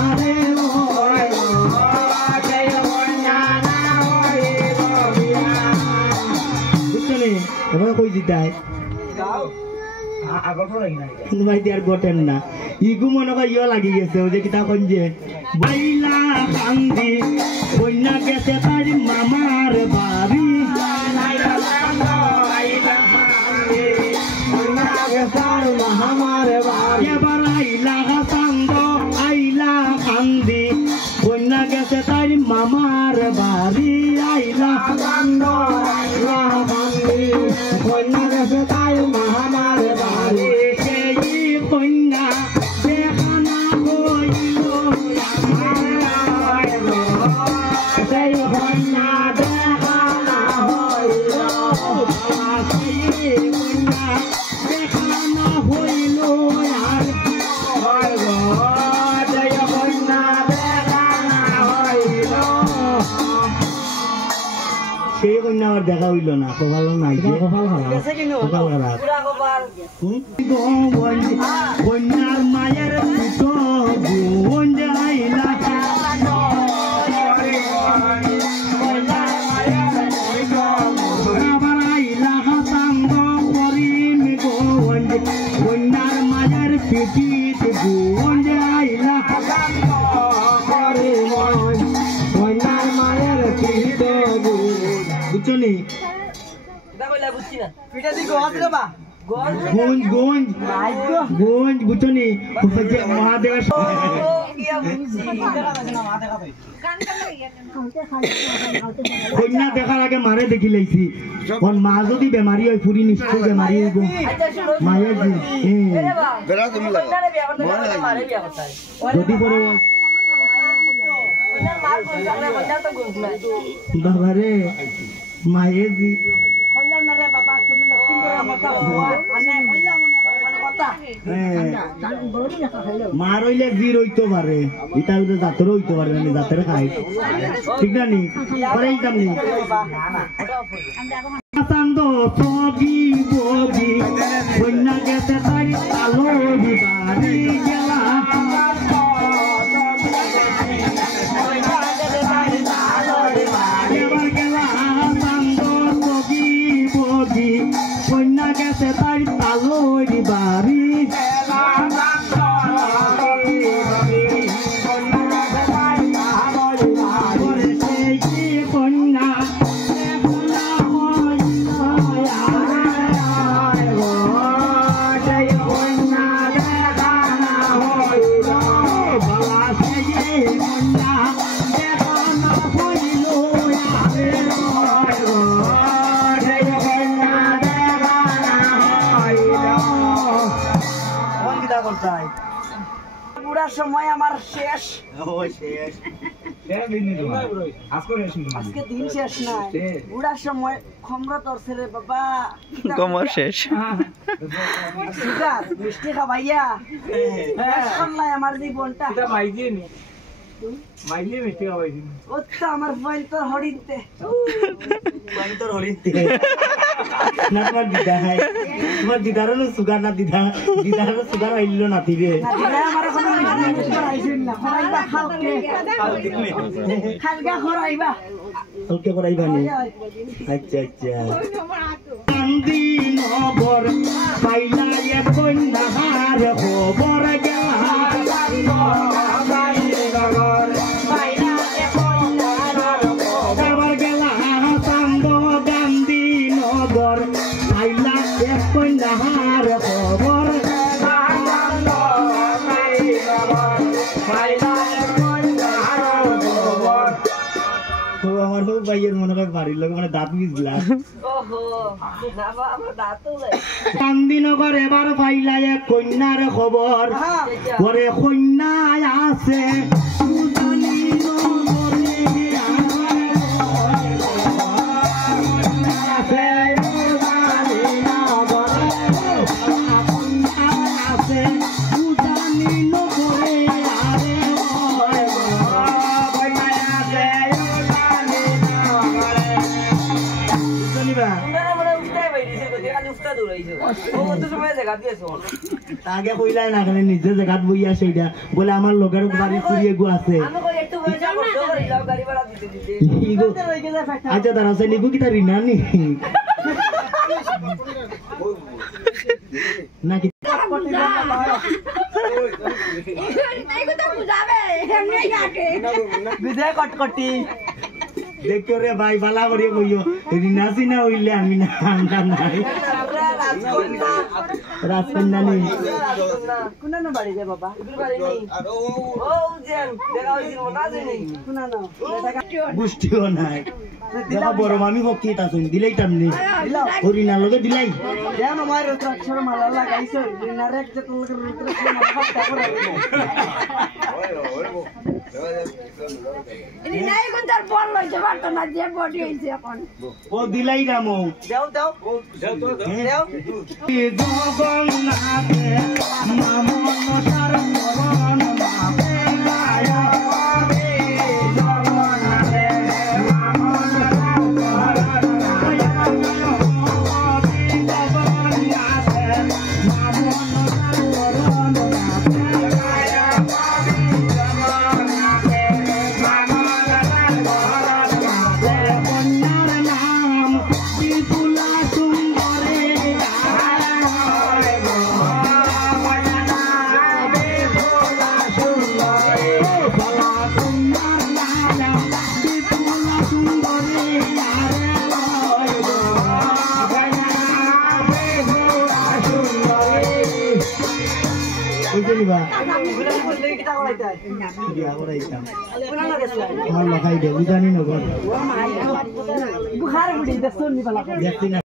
আরে ওই জয় কন্যা না হইল বিয়া বুঝছনি এবার কই দিতাই তোমার দিয়ে আর গটেন না ইগু মনে হয় ইয়ে লাগি গেছে ওই যে কিতা কন যে বাইলা কান্দি কন্যা গেছে তার মামার বাড়ি মামার বাড়ি এবার আইলা কান্দ আইলা কান্দি কন্যা গেছে তার মামার বাড়ি আইলা কান্দ আইলা কান্দি কন্যা গেছে তার মামার বাড়ি সেই কন্যা দেখানা হইল সেই কন্যা দেখানা হইল সেই কন্যা দেখানা হইল আর জয় কন্যা দেখানা হইল সেই কন্যা আর দেখা হইল না কপাল নাই কপাল খারাপ কন্যার মায়ের পুতো বোন আইলা আবার আইলা হাসাঙ্গ করিম গোঞ্জ কন্যার মায়ের পিঠিত বোন আইলা হাসাঙ্গ করিম কন্যার মায়ের পিঠিত বুঝছনি বুঝছি না পিঠা দিকে হাতরা গোঞ্জ গোঞ্জ গোঞ্জ বুঝছনি মহাদেবের কন্যা দেখার আগে মারে দেখি লাইছি মা যদি বেমারি হয় ফুরি নিশ্চয় বেমারি হইব মায়ের যদি পরে বাবারে মায়ের জি মার হইলে জি রইতে পারে এটা জাতর হইতে পারে না জাতের খাই ঠিক না নি পারাইতাম নি চান্দ সগি বগি কন্যা গেছে তাই আলো বাড়ি গেলা কন্যা গেছে তাই তালোর বাড়ি কন্যা পুরার সময় আমার শেষ আজকে দিন শেষ নাই বুড়ার সময় খমরা তরছে রে বাবা কমর শেষ সুগার মিষ্টি খাবাইয়া করলাই আমার জীবনটা আমার বইল তোর হরিণতে না তোমার দিদা হয় তোমার দিদারও সুগার না দিদারও সুগার আইল না দিবে হালকে করাইবা নি আচ্ছা আচ্ছা কান্দি নগর পাইলা এক কন্যার খবর গেলা ভাইয়ের মনে হয় বাড়ির লোক মানে দাঁত বিজলা কান্দিনগর এবার পাইলা এক কন্যার খবর পরে কন্যায় আছে আগে কইলাই না খালি নিজে জায়গাত বই আছে এটা বলে আমার লোকের বাড়ি ফুরিয়ে গো আছে আচ্ছা তারা আছে নিগু কি তার রিনা নি নাকি বিজয় কটকটি দেখো রে ভাই বালা করে কইও রিনা সিনা হইলে আমি না আমরা নাই রাজকন্যা নেই কোন না বাড়ি যায় বাবা বাড়ি নেই ও জেন দেখা হইছিল না জানি কোন না বুঝতিও নাই দেখা বড় মামি হকি তা শুন দিলাই টামনি হরিনা লগে দিলাই জান আমার রুদ্রাক্ষর মালা লাগাইছো রিনার এক যে তোর রুদ্রাক্ষর মালা ফাটা করে ini naik kuntar bol loh coba tuh nanti body ini siapa? ও দিলাই রামো দাও দাও দাও জগন্নাথে মামন সার পরন মাপে গায়া রে জগন্নাথে মামন সার পরন গায়া জগন্নাথে মামন সার পরন মাপে গায়া জগন্নাথে মামন সার পরন মাপে কন্যার নাম বিপুলা সুন্দরে বুখার বুড়ি দেখছো নি বালা দেখছি না